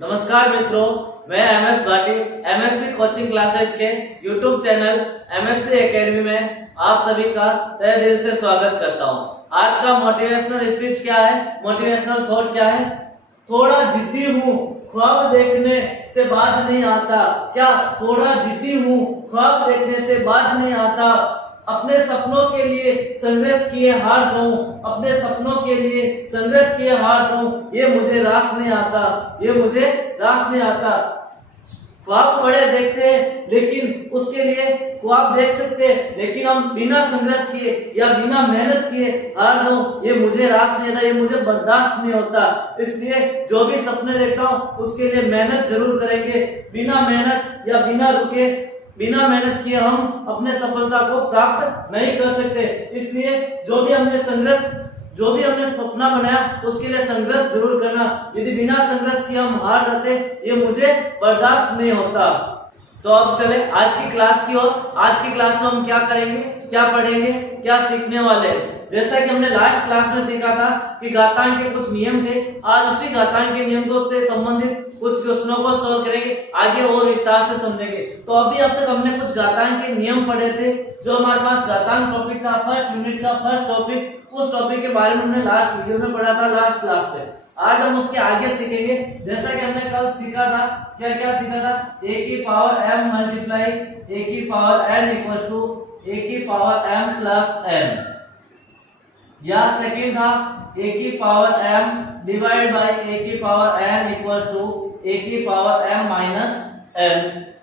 नमस्कार मित्रों, मैं MS Bhati MSP coaching classes के यूट्यूब चैनल एमएसपी एकेडमी में आप सभी का तहे दिल से स्वागत करता हूं। आज का मोटिवेशनल स्पीच क्या है, मोटिवेशनल थॉट क्या है? थोड़ा जिद्दी हूँ, ख्वाब देखने से बाज नहीं आता। क्या थोड़ा जिद्दी हूँ, ख्वाब देखने से बाज नहीं आता। अपने सपनों के लिए संघर्ष किए हार जाऊं, अपने सपनों के लिए संघर्ष किए हार जाऊं, ये मुझे रास नहीं आता, ये मुझे रास नहीं आता। ख्वाब बड़े देखते हैं, लेकिन उसके लिए ख्वाब देख सकते हैं, लेकिन हम बिना संघर्ष किए या बिना मेहनत किए हार जाऊं, ये मुझे रास नहीं आता, ये मुझे बर्दाश्त नहीं होता। इसलिए जो भी सपने देखता हूं उसके लिए मेहनत जरूर करेंगे। बिना मेहनत या बिना रुके, बिना मेहनत किए हम अपने सफलता को प्राप्त नहीं कर सकते। इसलिए जो भी हमने सपना बनाया उसके लिए संघर्ष जरूर करना। यदि बिना संघर्ष किए हम हार जाते, ये मुझे बर्दाश्त नहीं होता। तो अब चले आज की क्लास की ओर। आज की क्लास में हम क्या करेंगे, क्या पढ़ेंगे, क्या सीखने वाले हैं। जैसा कि हमने लास्ट क्लास में सीखा था कि घातांक के कुछ नियम थे, आज उसी घातांक के नियमों से संबंधित कुछ क्वेश्चनों को सॉल्व करेंगे, आगे और विस्तार से समझेंगे। तो अभी अब तक हमने कुछ घातांक के नियम पढ़े थे, जो हमारे पास घातांक टॉपिक था, फर्स्ट यूनिट का फर्स्ट टॉपिक। उस टॉपिक के बारे में हमने लास्ट वीडियो में पढ़ा था, लास्ट क्लास में। आज हम उसके आगे सीखेंगे। जैसा कि हमने कल सीखा था, क्या क्या सीखा था? a की पावर m मल्टीप्लाई a की power n equal to a की पावर m प्लस n, या सेकंड था a की power m divide by a की power n equal to a की पावर m माइनस n,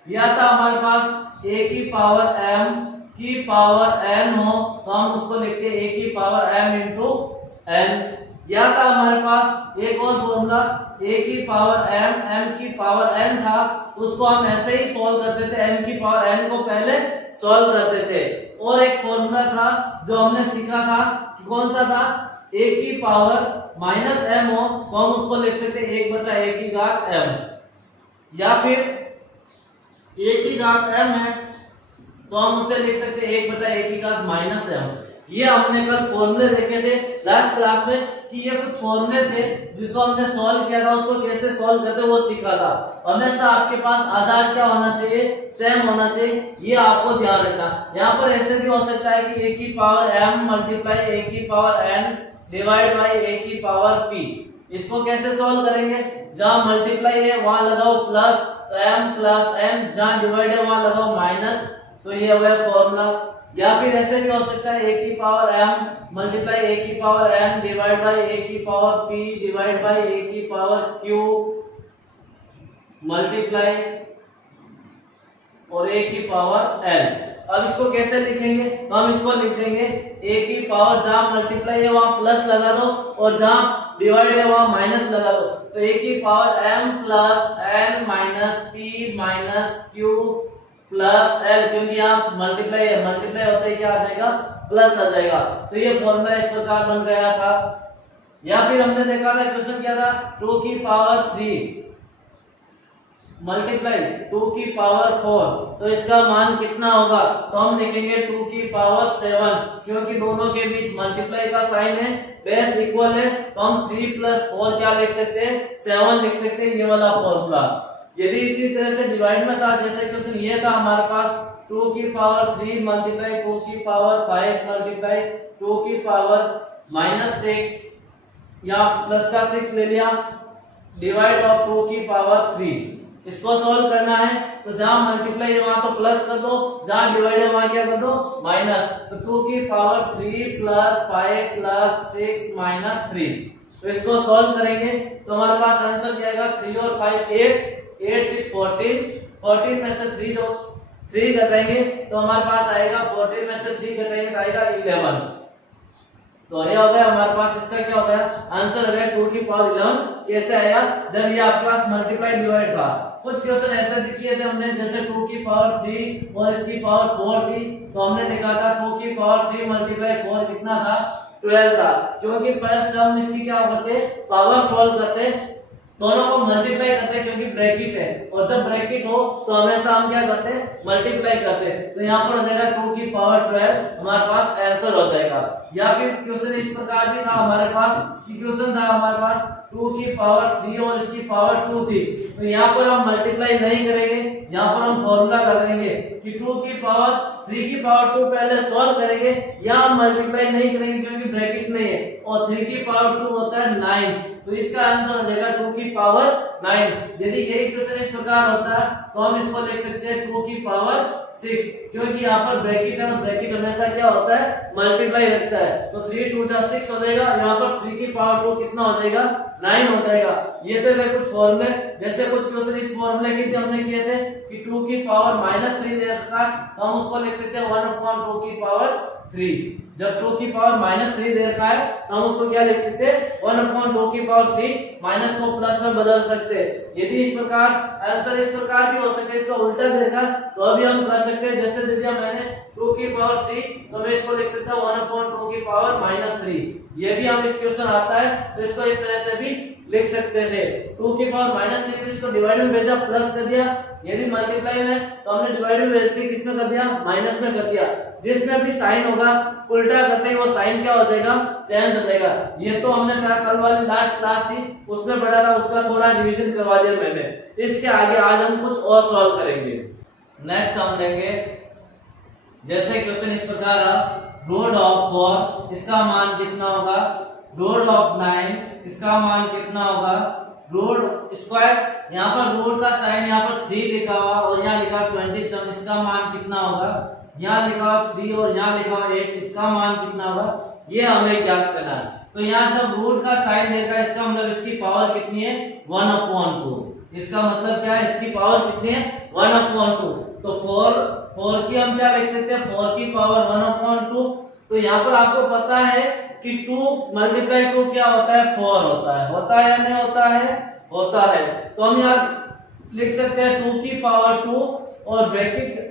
या था हमारे पास a की पावर m की पावर n हो तो हम उसको लिखते a की पावर m इंटू n, या था हमारे पास एक और फॉर्मूला a की पावर m की पावर n था, उसको हम ऐसे ही सॉल्व करते थे, m की पावर n को पहले सॉल्व करते थे। और एक फॉर्मूला था जो हमने सीखा था, कौन सा था? a की पावर माइनस m हो तो हम उसको लिख सकते 1/a की घात m, या फिर a की घात m है तो हम उसे लिख सकते 1/a की घात माइनस m। ये हमने कल फॉर्मूले देखे थे लास्ट क्लास में कि ये कुछ फॉर्मूले थे जिसको हमने सॉल्व किया था, उसको कैसे सॉल्व करते वो सीखा था। हमेशा आपके पास आधार क्या होना चाहिए? सेम होना चाहिए, ये आपको ध्यान रखना। यहाँ पर ऐसे भी हो सकता है कि a की पावर m मल्टीप्लाई a की power n divide by a की पावर p। इसको कैसे सॉल्व करेंगे? जहां मल्टीप्लाई है वहां लगाओ प्लस, तो m प्लस n, जहां डिवाइड है वहां लगाओ माइनस, तो ये हो गया फॉर्मूला। या फिर ऐसे भी हो सकता है a की पावर m मल्टीप्लाई a की power n divide by a की power p divide by a की पावर q मल्टीप्लाई और a की पावर n। अब इसको कैसे लिखेंगे? तो हम इसको लिख देंगे a की पावर, जहां मल्टीप्लाई है वहां प्लस लगा दो और जहां डिवाइड है वहां माइनस लगा दो, तो a की power m plus n minus p minus q plus l, क्योंकि यहाँ मल्टीप्लाई है, मल्टीप्लाई होते ही क्या आ जाएगा? प्लस आ जाएगा। तो ये फॉर्मूला इस प्रकार बन गया था। या फिर हमने देखा था, क्वेश्चन क्या था? 2 की पावर 3 मल्टीप्लाई 2 की पावर 4, तो इसका मान कितना होगा? तो हम लिखेंगे 2 की पावर 7, क्योंकि दोनों के बीच मल्टीप्लाई का साइन है, बेस इक्वल है, तो हम 3 प्लस 4 क्या लिख सकते हैं? 7 लिख सकते हैं, ये वाला फॉर्मूला। यदि इसी तरह से डिवाइड में था, जैसे क्वेश्चन ये था हमारे पास 2 की पावर 3 मल्टीप्लाई 2 की पावर 5 मल्टीप्लाई 2 की पावर माइनस 6, या प्लस का 6 ले लिया, डिवाइड ऑफ 2 की पावर 3। इसको सॉल्व करना है तो जहां मल्टीप्लाई है वहां तो प्लस कर दो, जहां डिवाइड है वहां क्या कर दो? माइनस। तो 2 की पावर 3 प्लस 5 प्लस 6 माइनस 3। तो इसको सॉल्व करेंगे तो हमारे पास आंसर क्या आएगा? 3 और 5 8, 8 6 14, 14 में से 3 घटाएंगे तो हमारे पास आएगा 14 में से 3 घटाएंगे तो आएगा 11। तो ये हो गया हमारे पास, इसका क्या हो गया? आंसर हो गया 2 की पावर 11। कैसे आया? जब ये आपके पास मल्टीप्लाई डिवाइड था। कुछ क्वेश्चन ऐसे भी किए थे हमने, जैसे 2 की पावर 3 और इसकी पावर 4 थी, तो हमने देखा था 2 की पावर 3 मल्टीप्लाई 4 कितना था? 12 था। क्योंकि फर्स्ट टर्म इसकी क्या करते? पावर सॉल्व करते, दोनों को मल्टीप्लाई करते हैं, क्योंकि ब्रैकेट है, और जब ब्रैकेट हो तो हमेशा हम क्या करते हैं? मल्टीप्लाई करते हैं। तो यहाँ पर हो जाएगा 2 की पावर 12, हमारे पास आंसर हो जाएगा। या फिर क्वेश्चन इस प्रकार भी था हमारे पास, कि क्वेश्चन था हमारे पास 2 की पावर 3 और इसकी पावर 2 थी, तो यहाँ पर हम मल्टीप्लाई नहीं करेंगे, यहाँ पर हम फॉर्मूला लगाएंगे कि 2 की पावर 3 की पावर 2 पहले सॉल्व करेंगे, यहाँ हम मल्टीप्लाई नहीं करेंगे क्योंकि ब्रैकेट नहीं है, और 3 की पावर 2 होता है 9, तो इसका आंसर हो जाएगा 2 की पावर 9। यदि यही क्वेश्चन इस प्रकार होता है तो हम इसको लिख सकते हैं 2 की पावर 6, क्योंकि यहाँ पर ब्रैकेट है, ब्रैकेट हमेशा क्या होता है, मल्टीप्लाई रखता है, तो 3 2 जा 6 हो जाएगा, यहाँ पर 3 की पावर 2 कितना हो जाएगा, 9 हो जाएगा। ये तो है कुछ फॉर्मूले, जैसे कुछ क्वेश्चन इस फॉर्मूले के हमने किए थे कि 2 की पावर -3 दे रखा है, हम उसको लिख सकते हैं 1/2 की पावर 3। जब 2 की पावर -3 दे रखा है तो हम उसको क्या लिख सकते हैं, 1/2 की पावर 3, माइनस को प्लस में बदल सकते हैं। यदि इस प्रकार आंसर इस प्रकार भी हो सकता है, इसका उल्टा दे रखा तो अभी हम कर सकते हैं, जैसे दे दिया मैंने 2 की पावर 3, तो मैं इसको लिख सकता हूं 1/2 की पावर -3। ये भी हम इस क्वेश्चन आता है तो इसको इस तरह से भी लिख सकते थे, 2 की पावर -3 इसको डिवाइड में भेजा, प्लस कर दिया, यदि मल्टीप्लाई में तो हमने डिवाइड में भेज के किस में कर दिया, माइनस में कर दिया, जिसमें भी साइन होगा उल्टा करते ही वो साइन क्या हो जाएगा, चेंज हो जाएगा। ये तो हमने था कल वाली लास्ट क्लास थी उसमें पढ़ा था, उसका थोड़ा रिवीजन करवा दिया मैंने। इसके आगे आज हम कुछ और सॉल्व करेंगे। नेक्स्ट हम लेंगे, जैसे क्वेश्चन इस प्रकार है, रूट ऑफ 4 इसका मान कितना होगा, रूट ऑफ 9 इसका मान कितना होगा, रूट स्क्वायर, यहाँ पर रूट का साइन यहाँ पर 3 लिखा हुआ और यहाँ लिखा 27, इसका मान कितना होगा, यहाँ लिखा हुआ 3 और यहाँ लिखा हुआ 8, इसका मान कितना होगा, ये हमें ज्ञात करना है। तो यहाँ जब रूट का साइन देखा, इसका मतलब इसकी पावर कितनी है, 1/2। इसका मतलब क्या है, इसकी पावर कितनी है, 1/2। तो 4 की हम क्या लिख सकते हैं, 4 की पावर 1/2। तो यहाँ पर आपको पता है कि 2 × 2 क्या होता है, 4 होता है या नहीं होता है, होता है। तो हम यहाँ लिख सकते हैं 2 की पावर 2 और ब्रैकेट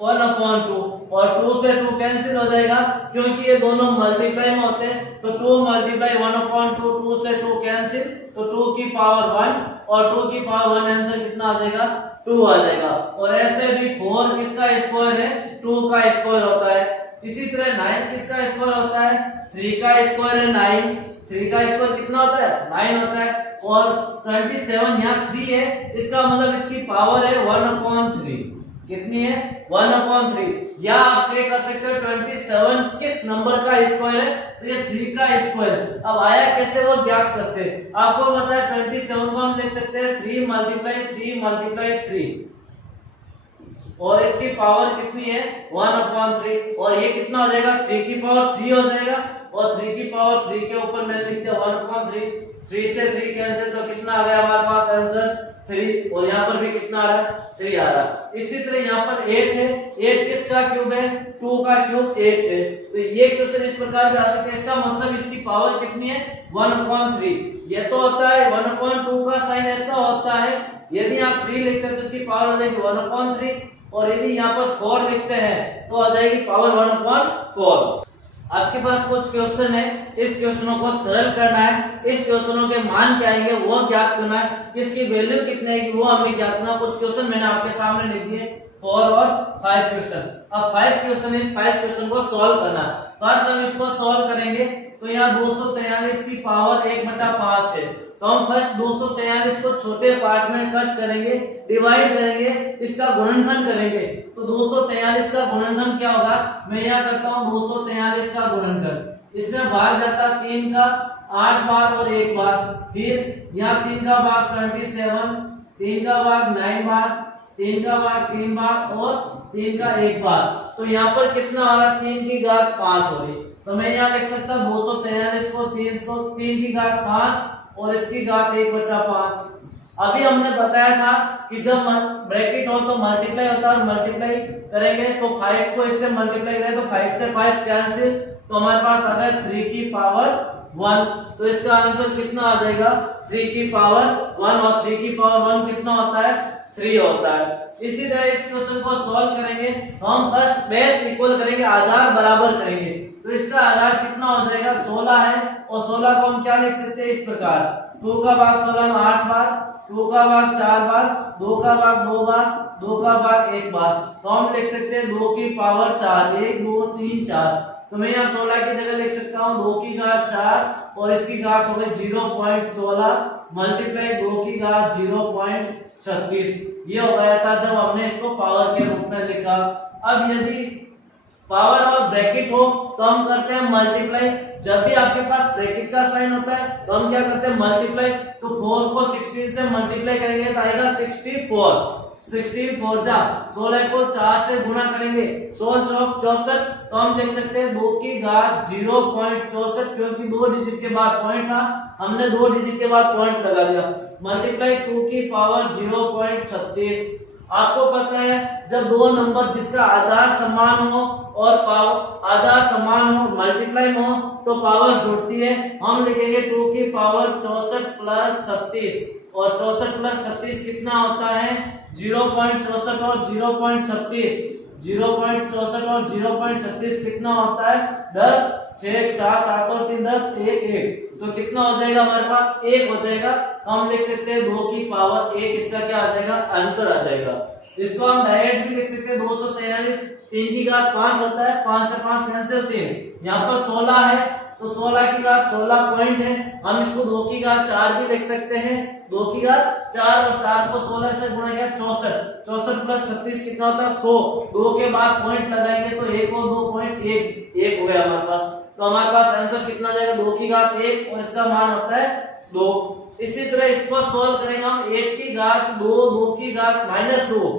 1/2, और 2 से 2 कैंसिल हो जाएगा क्योंकि ये दोनों मल्टीप्लाई में होते हैं, तो 2 × 1/2, 2 से 2 कैंसिल, तो 2 की पावर 1 और 2 की पावर 1 आंसर कितना आ जाएगा, 2 आ जाएगा। और ऐसे भी 4 किसका स्क्वायर है, 2 का स्क्वायर होता है। इसी तरह 9 किसका स्क्वायर होता है, 3 का स्क्वायर है 9, 3 का स्क्वायर कितना होता है, 9 होता है। और 27 यहाँ 3 है, इसका मतलब इसकी पावर है 1/3, कितनी है, 1/3। या आप चेक कर सकते हो 27 किस नंबर का स्क्वायर है, तो ये 3 का स्क्वायर। अब आया कैसे वो ज्ञात करते हैं, आपको पता है 27 को हम लिख सकते हैं 3 × 3 और इसकी पावर कितनी है, 1/3, और ये कितना हो जाएगा, 3 की पावर 3 हो जाएगा, और 3 की पावर 3 के ऊपर मैंने लिख दिया 1/3, 3 से 3 कैंसिल, तो कितना आ गया हमारे पास आंसर 3, और यहाँ पर भी कितना आ रहा है, 3 आ रहा है। इसी तरह यहाँ पर 8 है, 8 किसका क्यूब है, 2 का क्यूब 8 है। तो ये क्वेश्चन इस प्रकार भी आ सकते हैं, इसका मतलब इसकी पावर कितनी है, 1/3। ये तो होता है 1/2 का साइन ऐसा होता है, यदि आप 3 लिखते हैं तो इसकी पावर हो जाएगी 1/3, और यदि यहाँ पर 4 लिखते हैं तो आ जाएगी पावर 1/4। आपके पास कुछ क्वेश्चन है, इस क्वेश्चनों को सरल करना है, इस क्वेश्चनों के मान क्या आएंगे वो ज्ञात करना है, इसकी वैल्यू कितनी है वो हमें ज्ञात करना। कुछ क्वेश्चन मैंने आपके सामने लिख दिए, 4 और 5 क्वेश्चन। अब 5 क्वेश्चन, इस 5 क्वेश्चन को सॉल्व करना है। फर्स्ट हम इसको सॉल्व करेंगे, तो यहाँ 243 की पावर 1/5 है, तो हम फर्स्ट 243 को छोटे पार्ट में कट करेंगे, डिवाइड करेंगे, इसका गुणनखंड करेंगे। तो 243 का गुणनखंड क्या होगा, मैं यहाँ करता हूँ 243 का गुणनखंड, इसमें भाग जाता 3 का 8 बार और 1 बार, फिर यहाँ 3 का भाग 27, 3 का भाग 9 बार, 3 का भाग 3 बार और 3 का 1 बार। तो यहाँ पर कितना आ रहा, 3 की घात 5 हो रही। तो मैं यहाँ लिख सकता 243 को 3 की घात 5 और इसकी घात 1/5। अभी हमने बताया था कि जब ब्रैकेट हो तो मल्टीप्लाई होता है, मल्टीप्लाई करेंगे तो 5 को इससे मल्टीप्लाई करें तो 5 से 5 कैंसिल, तो हमारे पास आ गया 3 की पावर 1। तो इसका आंसर कितना आ जाएगा, 3 की पावर 1, और 3 की पावर 1 कितना होता है, 3 होता है। इसी तरह इस क्वेश्चन को सॉल्व करेंगे तो हम फर्स्ट बेस इक्वल करेंगे, आधार बराबर करेंगे। तो इसका आधार कितना हो जाएगा, 16 है, और 16 को हम क्या लिख सकते हैं इस प्रकार, 2 का भाग 16 में 8 बार, 2 का भाग 4 बार, 2 का भाग 2 बार, 2 का भाग 1 बार। तो हम लिख सकते हैं 2 की पावर 4, 1 2 3 4। तो मैं यहाँ 16 की जगह लिख सकता हूँ 2 की घात 4 और इसकी घात हो गई 0.16 मल्टीप्लाई 2 की घात 0.36। ये हो गया था जब हमने इसको पावर के रूप में लिखा। अब यदि पावर और ब्रैकेट हो तो हम करते हैं मल्टीप्लाई। जब भी आपके पास ब्रैकेट का साइन होता है तो हम क्या करते हैं मल्टीप्लाई। तो 4 को 16 से मल्टीप्लाई करेंगे तो आएगा 64। 16 जा 16 को 4 से गुणा करेंगे 16 चौक 64। तो हम लिख सकते हैं 2 की घात 0.64 क्योंकि 2 डिजिट के बाद पॉइंट था, हमने 2 डिजिट के बाद पॉइंट लगा दिया। मल्टीप्लाई 2 की पावर 0.36। आपको पता है जब दो नंबर जिसका आधार समान हो और पावर आधार समान हो मल्टीप्लाई में हो तो पावर जुड़ती है। हम लिखेंगे 2 की पावर 64 प्लस 36 और 64 प्लस 36 कितना होता है 0.64 और 0.36। 0.64 और 0.36 कितना होता है 10 6 7 7 और 3 10 1 1। तो कितना हो जाएगा हमारे पास 1 हो जाएगा। तो हम लिख सकते हैं 2 की पावर 1 इसका क्या आ जाएगा आंसर आ जाएगा। इसको हम डायरेक्ट भी लिख सकते हैं 243 3 की घात 5 होता है 5 से 5 कैंसिल 3। यहाँ पर 16 है तो 16 की घात 16 पॉइंट है। हम इसको 2 की घात 4 भी लिख सकते हैं 2 की घात 4 और 4 को 16 से गुणा किया 64। 64 प्लस 36 कितना होता है 100। 2 के बाद पॉइंट लगाएंगे तो 1 और 2 पॉइंट 1 हो गया हमारे पास। तो हमारे पास आंसर कितना आ जाएगा 2 की घात 1 और इसका मान होता है 2। इसी तरह इसको सोल्व करेंगे हम 8 की घात 2 2 की घात -2।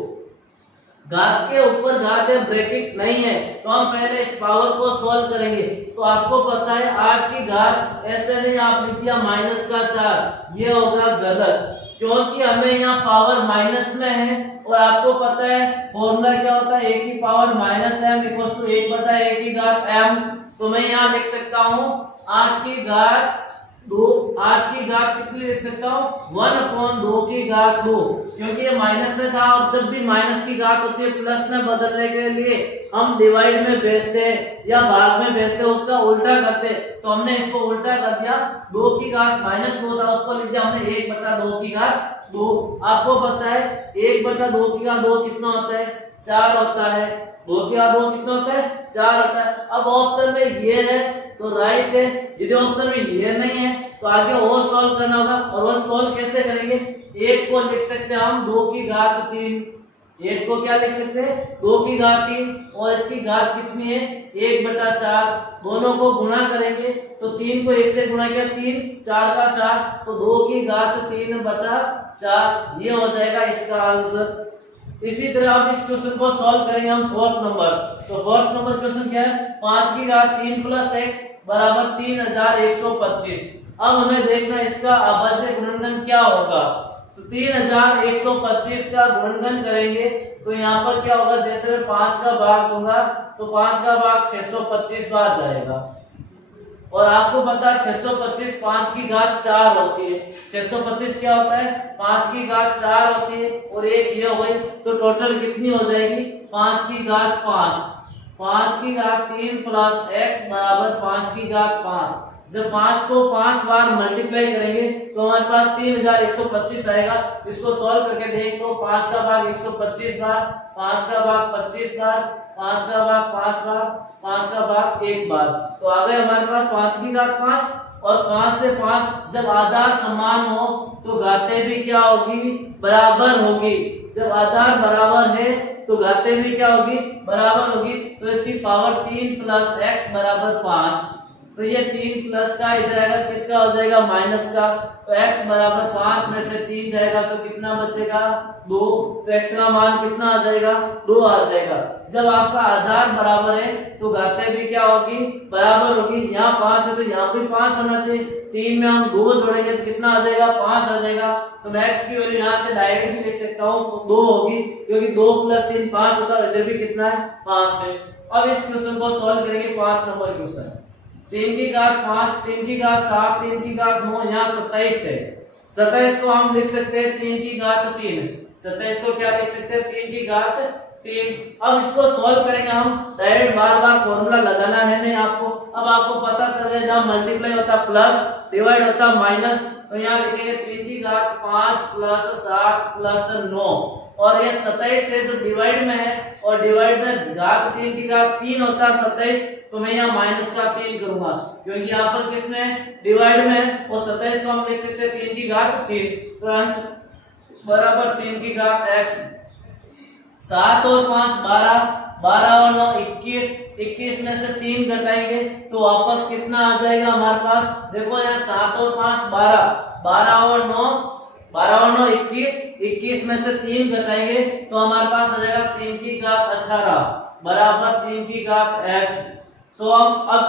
घात के ऊपर घात है ब्रैकेट नहीं है तो हम पहले इस पावर को सोल्व करेंगे। तो आपको पता है 8 की घात ऐसे नहीं आप लिख दिया -4 ये होगा गलत क्योंकि हमें यहाँ पावर माइनस में है और आपको पता है फॉर्मूला क्या होता है a की पावर -m = 1/a की घात m। तो मैं यहाँ लिख सकता हूँ 8 की घात 2 8 की घात कितनी लिख सकता हूँ 1/2 की घात 2 क्योंकि ये माइनस में था और जब भी माइनस की घात होती है प्लस में बदलने के लिए हम डिवाइड में भेजते हैं या भाग में भेजते हैं उसका उल्टा करते हैं। तो हमने इसको उल्टा कर दिया 2 की घात -2 था उसको लिख दिया हमने 1/2 की घात 2। आपको पता है 1/2 की घात 2 कितना होता है 4 होता है। 2 की घात 2 कितना होता है 4 होता है। अब ऑप्शन में ये है तो राइट है। यदि ऑप्शन में ये नहीं है तो आगे वो सॉल्व करना होगा और वो सॉल्व कैसे करेंगे 1 को लिख सकते हैं हम 2 की घात 3। 1 को क्या लिख सकते हैं 2 की घात 3 और इसकी घात कितनी है 1/4। दोनों को गुणा करेंगे तो 3 को 1 से गुणा किया 3 4 का 4 तो 2 की घात 3/4 ये हो जाएगा इसका आंसर। इसी तरह अब इस क्वेश्चन को सॉल्व करेंगे हम फोर्थ नंबर। तो फोर्थ नंबर क्वेश्चन क्या है 5 की घात 3 + x = 3125। अब हमें देखना इसका अभाज्य गुणनखंड क्या होगा। तो 3125 का गुणनखंड करेंगे तो यहाँ पर क्या होगा जैसे मैं 5 का भाग दूंगा तो 5 का भाग 625 बार जाएगा और आपको पता है 625 5 की घात 4 होती है। 625 क्या होता है 5 की घात 4 होती है और एक ये हो गई तो टोटल कितनी हो जाएगी 5 की घात 5। 5 की घात 3 + x = 5 की घात 5। जब 5 को 5 बार मल्टीप्लाई करेंगे तो हमारे पास 3125 आएगा। इसको सॉल्व करके देख लो 5 का भाग 125 बार 5 का भाग 25 बार 5 का भाग 5 बार 5 का भाग 1 बार। तो आ गए हमारे पास 5 की घात 5 और 5 से 5 जब आधार समान हो तो घातें भी क्या होगी बराबर होगी। जब आधार बराबर है तो घातें भी क्या होगी बराबर होगी। तो इसकी पावर 3 + x = 5। तो ये 3 प्लस का इधर आएगा किसका हो जाएगा माइनस का। तो x = 5 में से 3 जाएगा तो कितना बचेगा 2। तो x का मान कितना आ जाएगा 2 आ जाएगा। जब आपका आधार बराबर है तो घातें भी क्या होगी बराबर होगी। यहाँ 5 है तो यहाँ भी 5 होना चाहिए। 3 में हम 2 जोड़ेंगे तो कितना आ जाएगा 5 आ जाएगा। तो मैं x की वैल्यू यहाँ से डायरेक्ट भी लिख सकता हूँ 2 होगी क्योंकि 2 + 3 5 होता है। इधर भी कितना है 5 है। अब इस क्वेश्चन को सॉल्व करेंगे 5 नंबर क्वेश्चन। 3 की घात 5 3 की घात 7 3 की घात 9 यहाँ 27 है। 27 को हम लिख सकते हैं 3 की घात 3। 27 को क्या लिख सकते हैं 3 की घात 3। अब इसको सॉल्व करेंगे हम डायरेक्ट बार बार फॉर्मूला लगाना है नहीं आपको। अब आपको पता चल गया जहाँ मल्टीप्लाई होता प्लस डिवाइड होता माइनस तो यहाँ लिखेंगे 3 की घात 5 प्लस 7 प्लस 9 और ये 27 से जो डिवाइड में है और डिवाइड में घात 3 की घात 3 होता है 27, तो मैं यहाँ माइनस का 3 करूंगा क्योंकि यहाँ पर किसमें डिवाइड में और 27 को हम लिख सकते हैं 3 की घात 3, तो आंसर बराबर 3 की घात x। 7 और 5 12, 12 और 9 21, 21 में से 3 घटाएंगे तो वापस कितना आ जाएगा हमारे पास। देखो यहाँ 7 और 5 12, 12 और 9 21, 21 में से 3 घटाएंगे तो हमारे पास आ जाएगा 3 की घात 18 बराबर 3 की घात x। तो अब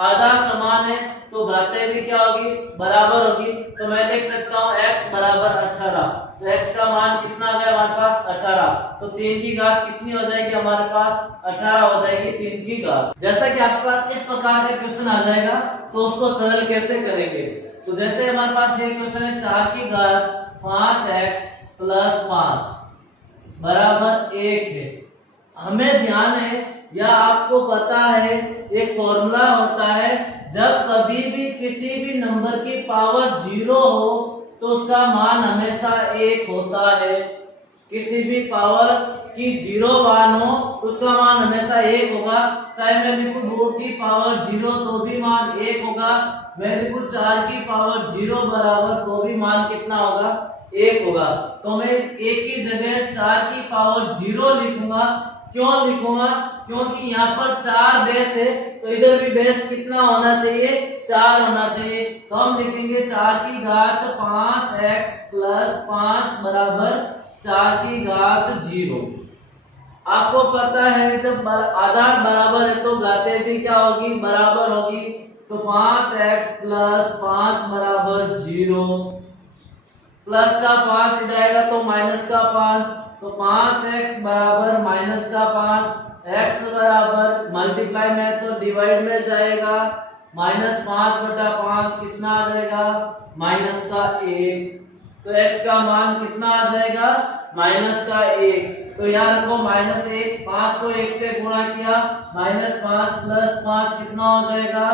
आधार समान है तो घातें भी क्या होगी, बराबर होगी, तो मैं लिख सकता हूँ x बराबर 18। तो x का मान कितना आ गया हमारे पास 18, तो 3 की घात कितनी हो जाएगी हमारे पास 18 हो जाएगी 3 की घात। जैसा कि आपके पास इस प्रकार का क्वेश्चन आ जाएगा तो उसको सरल कैसे करेंगे। तो जैसे हमारे पास ये क्वेश्चन है 4 की घात 5x प्लस 5 बराबर 1 है। हमें ध्यान है या आपको पता है एक फॉर्मूला होता है, जब कभी भी किसी भी नंबर की पावर 0 हो तो उसका मान हमेशा 1 होता है। किसी भी पावर की 0 मान हो तो उसका मान हमेशा 1 होगा। चाहे मैं लिखूं 2 की पावर 0 तो भी मान 1 होगा, मैं लिखूं 4 की पावर 0 बराबर तो भी मान कितना होगा 1 होगा। तो मैं 1 की जगह 4 की पावर 0 लिखूंगा। क्यों लिखूंगा, क्योंकि यहाँ पर 4 बेस है तो इधर भी बेस कितना होना चाहिए 4 होना चाहिए। तो हम लिखेंगे 4 की घात 5x प्लस 5 बराबर 4 की घात 0। आपको पता है जब आधार बराबर है तो घातें भी क्या होगी, बराबर होगी। तो 5x प्लस 5 बराबर 0, प्लस का 5 इधर आएगा तो माइनस का 5, तो 5x बराबर माइनस का 5, x बराबर मल्टीप्लाई में तो डिवाइड में जाएगा, -5/5 कितना आ जाएगा माइनस का 1। तो x का मान कितना आ जाएगा माइनस का 1। तो यहाँ रखो -1, 5 को 1 से गुणा किया, -5 प्लस 5 कितना हो जाएगा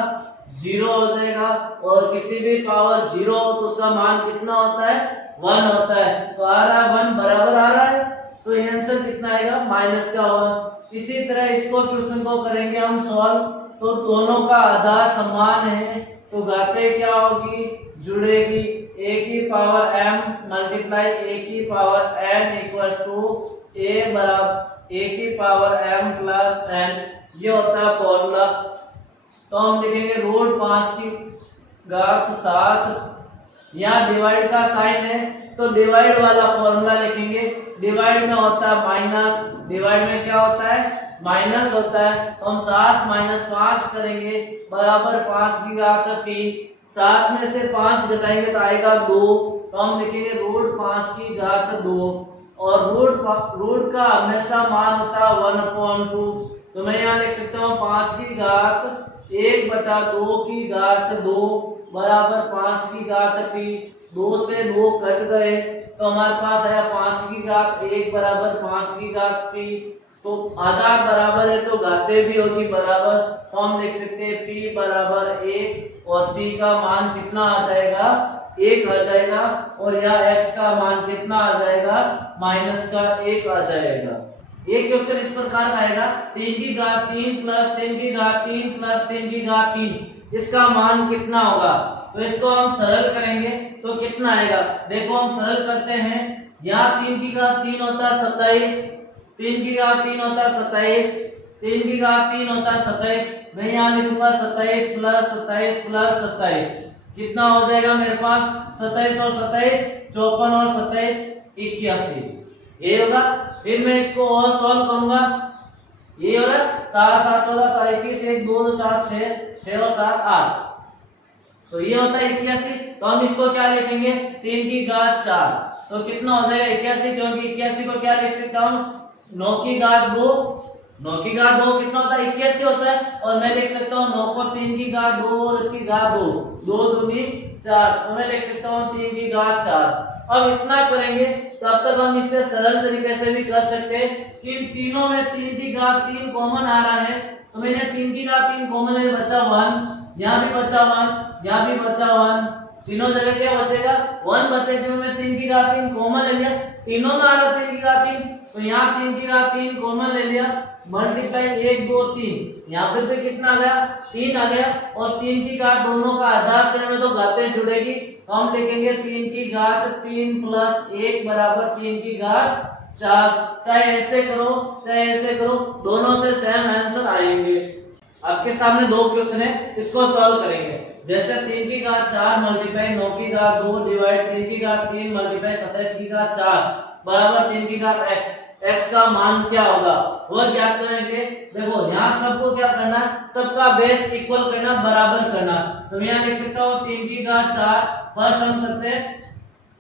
0 हो जाएगा। और किसी भी पावर 0 हो तो उसका मान कितना होता है 1 होता है। तो आ रहा है 1 बराबर आ रहा है, तो ये आंसर कितना आएगा माइनस का 1। इसी तरह इसको क्वेश्चन को करेंगे हम सॉल्व। तो दोनों का आधार समान है तो घातें क्या होगी, जुड़ेगी। a की पावर m मल्टीप्लाई a की power n equal to a बराबर a की पावर m प्लस n, ये होता है फॉर्मूला। तो हम लिखेंगे √5 की घात 7, यहाँ डिवाइड का साइन है तो डिवाइड वाला फॉर्मूला लिखेंगे। डिवाइड में होता है माइनस, डिवाइड में क्या होता है माइनस होता है। तो हम 7 माइनस 5 करेंगे बराबर 5 की घात p। 7 में से 5 घटाएंगे तो आएगा 2, तो हम लिखेंगे √5 की घात 2। और रूट का हमेशा मान होता है 1/2, तो मैं यहाँ लिख सकता हूँ 5 की घात 1/2 की घात 2 बराबर 5 की घात p। 2 से 2 कट गए तो हमारे पास आया 5 की घात 1 बराबर 5 की घात p। तो आधार बराबर है तो घातें भी होगी बराबर, तो हम लिख सकते हैं p बराबर 1 और p का मान कितना आ जाएगा 1 आ जाएगा। और यहाँ x का मान कितना आ जाएगा माइनस का 1 आ जाएगा। ये क्वेश्चन इस प्रकार आएगा 3 की घात 3 प्लस 3 की घात 3 प्लस 3 की घात 3, इसका मान कितना होगा। तो इसको हम सरल करेंगे तो कितना आएगा, देखो हम सरल करते हैं। यहाँ 3 की घात 3 होता है 27, 3 की घात 3 होता है 27, 3 की घात 3 होता है 27। मैं यहाँ लिखूंगा 27 प्लस 27 प्लस 27, कितना हो जाएगा मेरे पास 27 और 27 54 और 27 81, ये होगा। फिर मैं इसको और सॉल्व करूंगा, ये होगा 7 7 14 7 21 1 2 2 4 6 और 7 8, तो ये होता है 81। तो हम इसको क्या लिखेंगे 3 की घात 4, तो कितना हो जाएगा 81, क्योंकि 81 को क्या लिख सकता हूँ 9 की घात 2, 9 की घात 2 कितना होता है 81 होता है। और मैं लिख सकता हूँ 9 को 3 की घात 2 और इसकी घात 2, 2 दूनी 4, तो मैं लिख सकता हूँ 3 की घात 4। अब इतना करेंगे तो अब तक हम इसे सरल तरीके से भी कर सकते हैं कि इन तीनों में 3 की घात 3 कॉमन आ रहा है, तो मैंने 3 की घात 3 कॉमन है, बचा 1, यहाँ भी बचा 1, यहाँ भी बचा 1, तीनों जगह क्या बचेगा 1 बचेगा, क्योंकि मैं 3 की घात 3 कॉमन ले लिया, तीनों में आ रहा 3 की घात 3, तो यहाँ 3 की घात 3 कॉमन ले लिया, मल्टीप्लाई 1 2 3, यहाँ पे भी कितना आ गया 3 आ गया, और 3 की घात दोनों का आधार से हमें तो घातें जुड़ेगी, तो हम लिखेंगे 3 की घात 3 प्लस 1 बराबर 3 की घात 4। चाहे ऐसे करो चाहे ऐसे करो, दोनों से सेम आंसर आएंगे। आपके सामने दो क्वेश्चन है, इसको सॉल्व करेंगे। जैसे 3 की घात 4 मल्टीप्लाई 9 की घात 2 डिवाइड 3 की घात 3 मल्टीप्लाई 27 की घात 4 बराबर 3 की घात x। x का मान क्या होगा वो ज्ञात करेंगे। देखो यहाँ सबको क्या करना, सबका बेस इक्वल करना, बराबर करना। तो मैं यहाँ लिख सकता हूँ 3 की घात 4, फर्स्ट हम करते हैं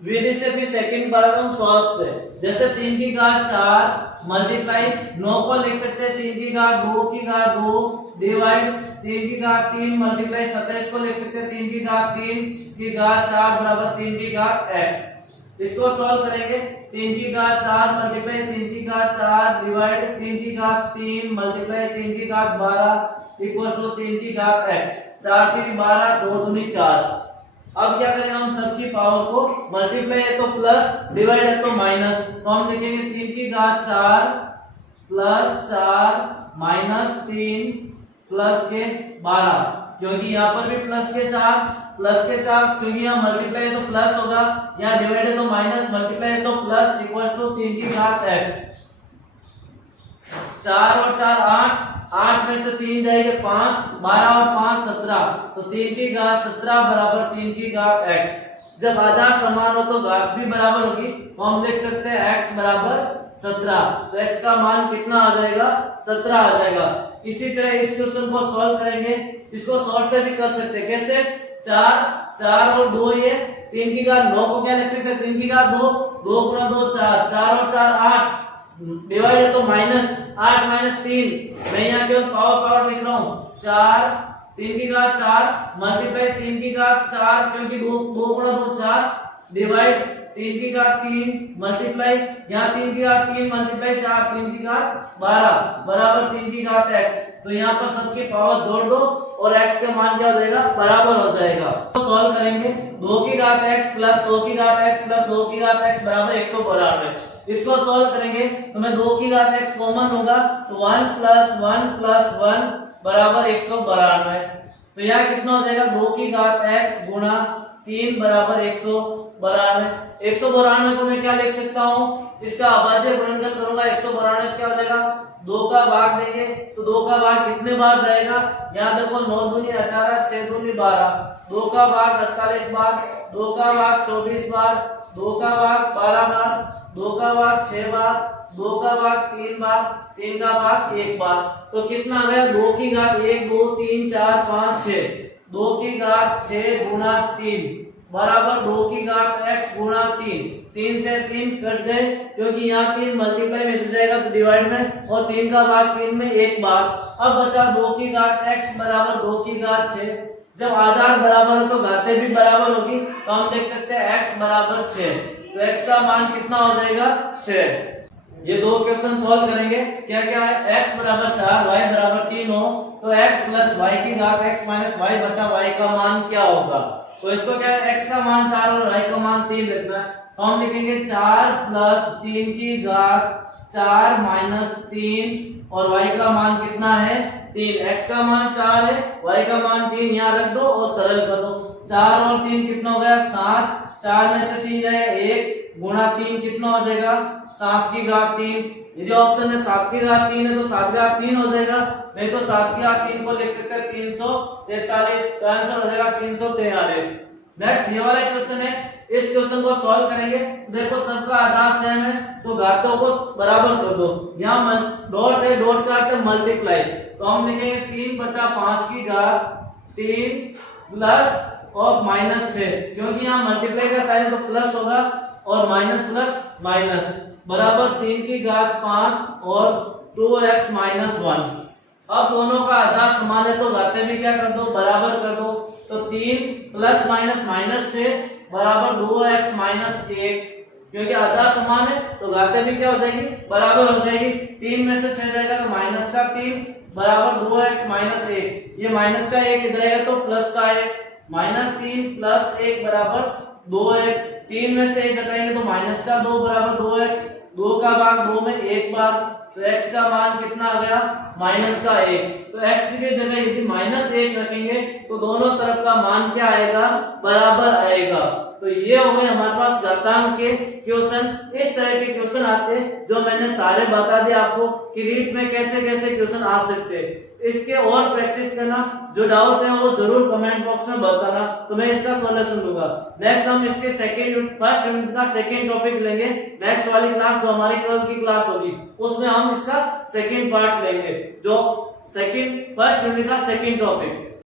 विधि से, फिर सेकंड बढ़ाता हूँ सॉल्व से। जैसे 3 की घात 4 मल्टीप्लाई 9 को लिख सकते हैं 3 की घात 2 की घात 2 डिवाइड 3 की घात 3 मल्टीप्लाई 27 को लिख सकते हैं 3 की घात 3 की घात 4 बराबर 3 की घात x। इसको सॉल्व करेंगे 3 की घात 4 मल्टीप्लाई 3 की घात 4 डिवाइड 3 की घात 3 मल्टीप्लाई 3 की घात 12 इक्वल टू 3 की घात x। 4 की 12 2 दूनी 4। अब क्या करेंगे हम सबकी पावर को मल्टीप्लाई है तो प्लस, डिवाइड है तो माइनस, तो हम लिखेंगे 3 की घात 4 प्लस 4 माइनस 3 प्लस के 12, क्योंकि यहाँ पर भी प्लस के 4 क्योंकि यहाँ मल्टीप्लाई है तो प्लस होगा, यहाँ डिवाइड है तो माइनस, मल्टीप्लाई है तो प्लस इक्वल टू 3 की घात x। 4 और 4 8, 8 में से 3 जाएगा 5, 12 और 5 17, तो 3 की घात 17 बराबर 3 की घात x। जब आधार समान हो तो घात भी बराबर होगी, तो हम लिख सकते हैं x बराबर 17, तो x का मान कितना आ जाएगा 17 आ जाएगा। इसी तरह इस क्वेश्चन को सॉल्व करेंगे, इसको शॉर्ट से भी कर सकते हैं। कैसे 4 और 2 ये 3 की घात 9 को क्या लिख सकते हैं 3 की घात 2, 2 गुणा 2 4, 4 और 4 8 डिवाइड है तो माइनस 8 माइनस 3, मैं यहाँ केवल पावर लिख रहा हूँ 4 3 की घात 4 मल्टीप्लाई 3 की घात 4 क्योंकि 2 गुणा 2 4 डिवाइड 3 की घात 3 मल्टीप्लाई यहाँ 3 की घात 3 मल्टीप्लाई 4 3 की घात 12 बराबर 3 की घात x। तो यहाँ पर सबकी पावर जोड़ दो और x का मान क्या हो जाएगा बराबर हो जाएगा। तो सॉल्व करेंगे 2 की घात x प्लस 2 की घात x प्लस 2 की घात x बराबर 192। इसको सॉल्व करेंगे तो मैं 2 की घात x कॉमन होगा तो 1 प्लस 1 बराबर 192। तो यहाँ कितना हो जाएगा 2 की घात x गुणा 3 बराबर 192। 192 को मैं क्या लिख सकता हूँ, इसका अभाज्य गुणनखंड करूंगा 192 क्या हो जाएगा 2 का भाग देंगे तो 2 का भाग कितने बार जाएगा, यहाँ देखो 9 दूनी 18 6 दूनी 12, 2 का भाग 48 बार, 2 का भाग 24 बार, 2 का भाग 12 बार, 2 का भाग 6 बार, 2 का भाग 3 बार, 3 का भाग 1 बार। तो कितना आ गया 2 की घात 1 2 3 4 5 6, 2 की घात 6 गुणा 3 बराबर 2 की घात x गुणा 3। 3 से 3 कट गए क्योंकि यहाँ 3 मल्टीप्लाई में हो जाएगा तो डिवाइड में, और 3 का भाग 3 में 1 बार। अब बचा 2 की घात x बराबर 2 की घात 6। जब आधार बराबर हो तो घातें भी बराबर होगी, तो हम लिख सकते हैं x बराबर 6। तो x का मान कितना हो जाएगा 6। ये दो क्वेश्चन सॉल्व करेंगे। क्या क्या है, x बराबर 4 y बराबर 3 हो तो x प्लस y की घात x माइनस y बटा y का मान क्या होगा। तो इसको क्या है x का मान 4 और y का मान 3 लिखना है, तो हम लिखेंगे 4 प्लस 3 की घात 4 माइनस 3 और y का मान कितना है 3। x का मान 4 है, y का मान 3 यहाँ रख दो और सरल कर दो। 4 और 3 कितना हो गया 7, 4 में से 3 जाएगा 1 गुणा 3 कितना हो जाएगा 7 की घात 3। यदि ऑप्शन में 7 की घात 3 है तो 7 की घात 3 हो जाएगा, नहीं तो 7 की घात 3 को लिख सकते हैं 343। तो आंसर हो जाएगा 343। नेक्स्ट ये वाला क्वेश्चन है, इस क्वेश्चन को सॉल्व करेंगे। देखो सबका आधार सेम है तो घातों को बराबर कर दो। यहाँ डॉट है, डॉट का अर्थ है मल्टीप्लाई, तो हम लिखेंगे 3/5 की घात 3 प्लस और माइनस 6, क्योंकि यहाँ मल्टीप्लाई का साइन तो प्लस होगा और माइनस प्लस माइनस बराबर 3 की घात 5 और 2x माइनस 1। अब दोनों का आधार समान है तो घातें भी क्या कर दो बराबर कर दो। तो 3 प्लस माइनस माइनस 6 बराबर 2x माइनस 1, क्योंकि आधार समान है तो घातें भी क्या हो जाएगी बराबर हो जाएगी। 3 में से 6 जाएगा तो माइनस का 3 बराबर 2x माइनस 1, ये माइनस का 1 इधर आएगा तो प्लस का 1 -3 + 1 बराबर 2x। 3 में से 1 घटाएंगे तो -2 बराबर 2x। 2 का भाग 2 में 1 बार, तो x का मान कितना आ गया -1। तो x की जगह यदि -1 रखेंगे तो दोनों तरफ का मान क्या आएगा, बराबर आएगा। तो ये हो गए हमारे पास घातांक के क्वेश्चन। इस तरह के क्वेश्चन आते हैं जो मैंने सारे बता दिए आपको कि रीट में कैसे कैसे क्वेश्चन आ सकते हैं। इसके और प्रैक्टिस करना, जो डाउट है वो जरूर कमेंट बॉक्स में बताना, तो मैं इसका सॉल्यूशन दूंगा। नेक्स्ट हम इसके फर्स्ट यूनिट का सेकंड टॉपिक लेंगे। नेक्स्ट वाली क्लास जो हमारी कल की क्लास होगी उसमें हम इसका सेकंड पार्ट लेंगे, जो फर्स्ट यूनिट का सेकंड टॉपिक।